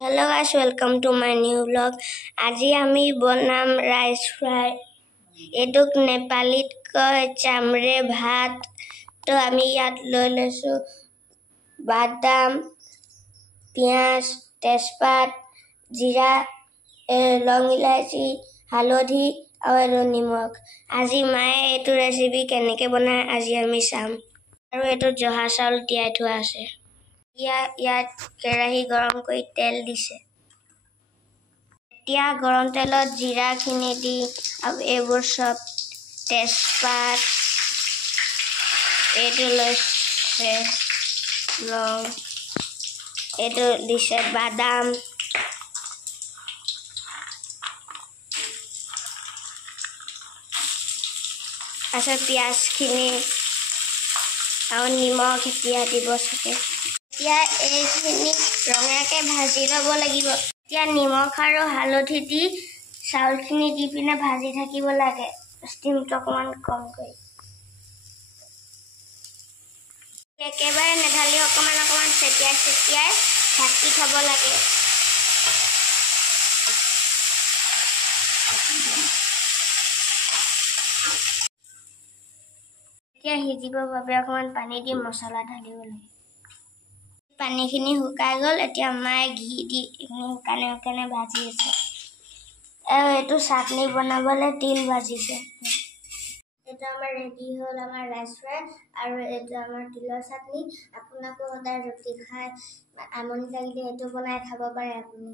Hello guys, welcome to my new vlog. আজি আমি বনাম রাইস ফ্রাই। এটুক নেপালীত কয় চামৰে ভাত। তো আমি ইয়াত লৈ লৈছো বাদাম, পিঁয়াজ, তেজপাত, জিৰা, লং ইলাচি, হালধি আৰু নিমখ। আজি মায়ে এইটো ৰেচিপি কেনেকৈ বনায় আজি আমি চাম। আৰু এইটো জহা চাউল তিয়াই থোৱা আছে। ইয়াত কেৰাহী গৰম কৰি তেল দিছে। এতিয়া গৰম তেলত জিৰাখিনি দি আৰু এইবোৰ চব তেজপাত এইটো লৈছে লং এইটো দিছে বাদাম তাৰপিছত পিঁয়াজখিনি আৰু নিমখ এতিয়া দিব চাগে। এতিয়া এইখিনি ৰঙাকৈ ভাজি ল'ব লাগিব। এতিয়া নিমখ আৰু হালধি দি চাউলখিনি দি পিনে ভাজি থাকিব লাগে ষ্টিমটো অকণমান কম কৰি। একেবাৰে নেঢালি অকণমান চেতিয়াই ঢাকি থ'ব লাগে। এতিয়া সিজিবৰ বাবে অকণমান পানী দি মছলা ঢালিব লাগে। পানীখিনি শুকাই গ'ল। এতিয়া মায়ে ঘি দি শুকানে ভাজি আছে। আৰু এইটো চাটনি বনাবলৈ তিল ভাজিছে। এইটো আমাৰ ৰেডি হ'ল আমাৰ ৰাইচ ফ্ৰাই আৰু এইটো আমাৰ তিলৰ চাটনি। আপোনাকো সদায় ৰুটি খাই আমনি লাগিলে এইটো বনাই খাব পাৰে আপুনি।